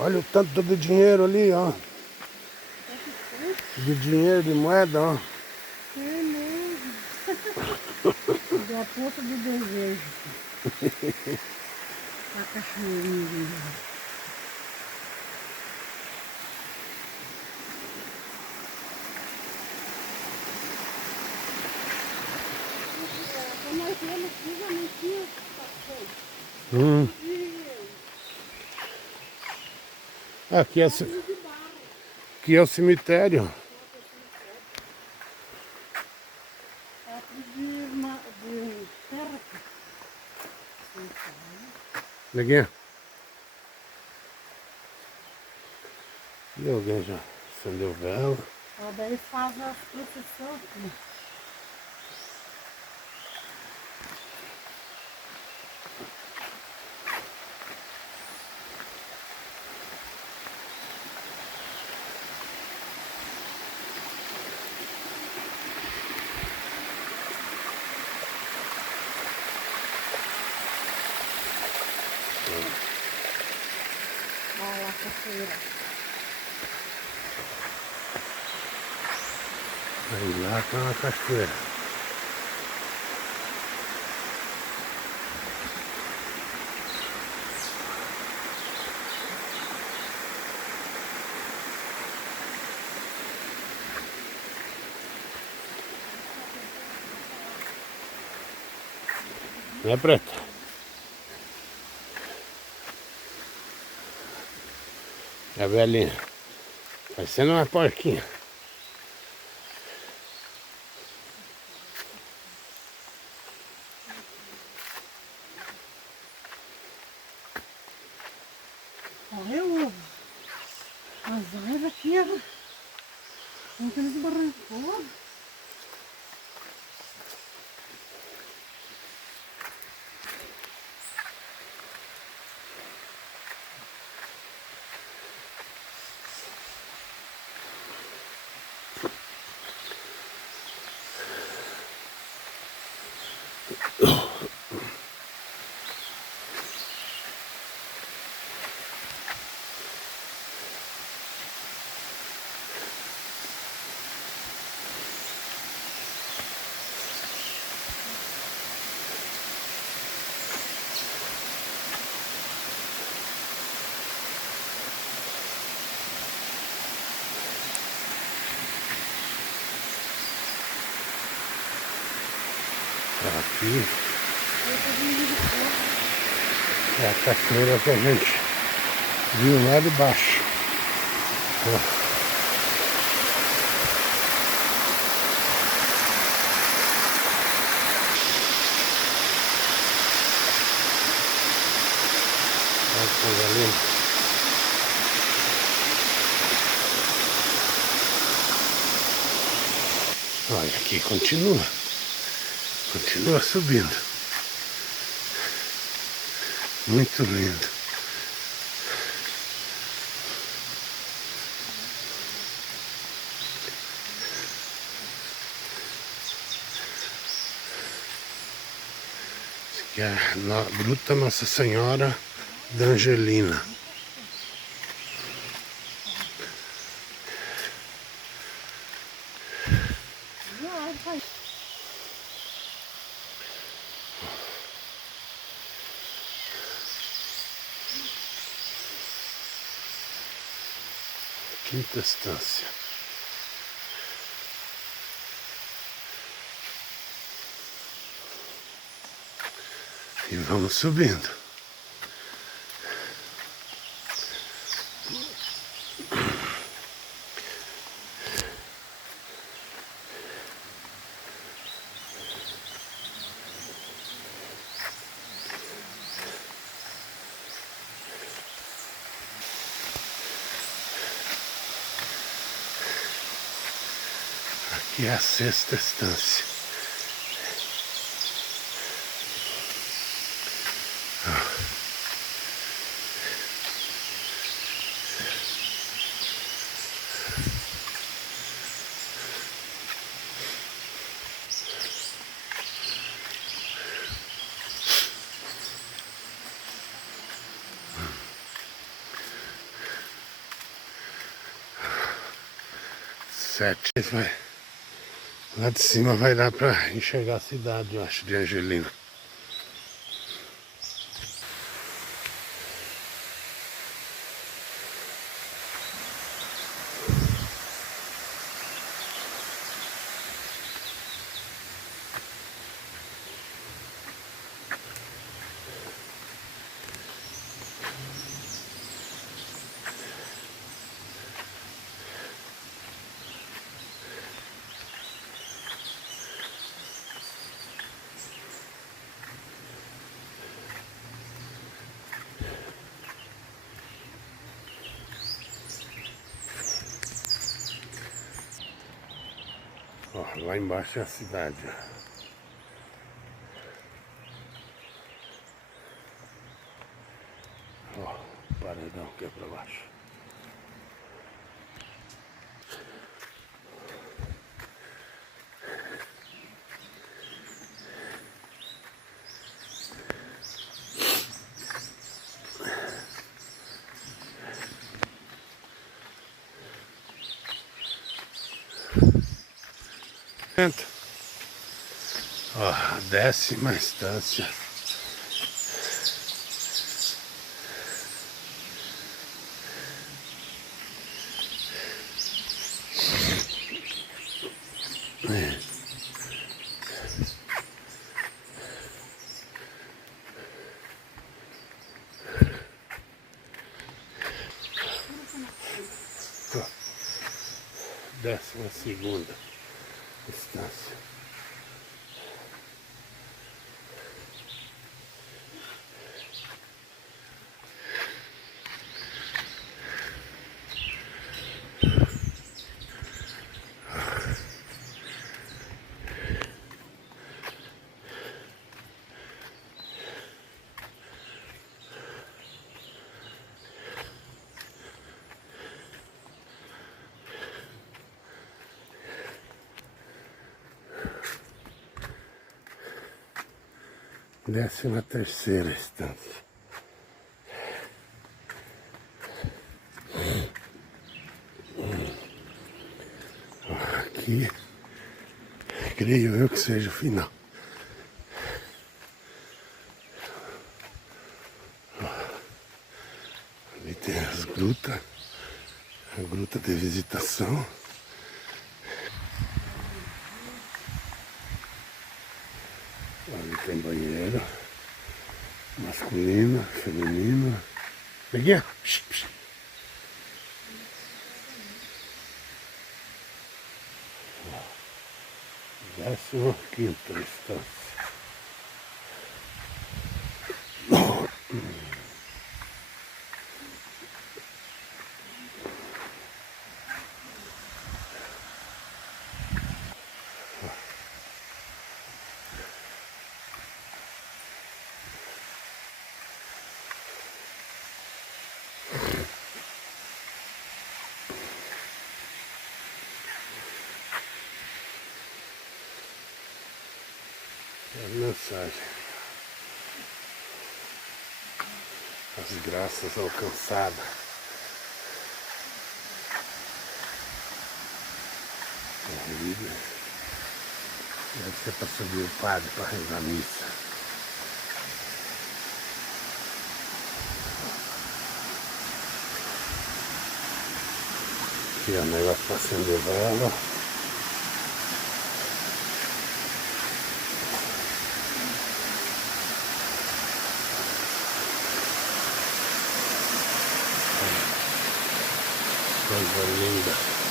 Olha o tanto de dinheiro ali, ó. De dinheiro, de moeda, ó. É mesmo. Da ponta do desejo. A cachoeirinha. Quando nós viemos aqui, já não tinha passeio. Hum. Aqui é, De barro. aqui é o cemitério. É de terra. Daqui. E alguém já acendeu vela. Ó, daí faz as procissões aqui. Olha lá a cachoeira. Aí lá tá uma cachoeira. Não é, Preta? É a velhinha. Parecendo uma porquinha. Olha as árvores aqui, ó. Como que eles barrancou. Aqui é a cachoeira que a gente viu lá de baixo. Ó. Olha que coisa linda. Olha, aqui continua. Continua subindo. Muito lindo. Isso aqui é a Gruta Nossa Senhora da Angelina. Quinta estância. E vamos subindo. Aqui é a sexta estância. 7. Lá de cima vai dar pra enxergar a cidade, eu acho, de Angelina. Ó, lá embaixo é a cidade. Ó, o paredão que é pra baixo. Ó, a 10ª instância. Ó, 12ª instância. Décima terceira instância. Aqui, creio eu que seja o final. Ali tem as grutas, a gruta de visitação. Ali tem banheiro, masculino, feminino. Peguei? 15ª instância. A mensagem. As graças alcançadas. A vida deve ser para subir o padre para rezar a missa. Aqui o negócio para acender vela. Coisa linda.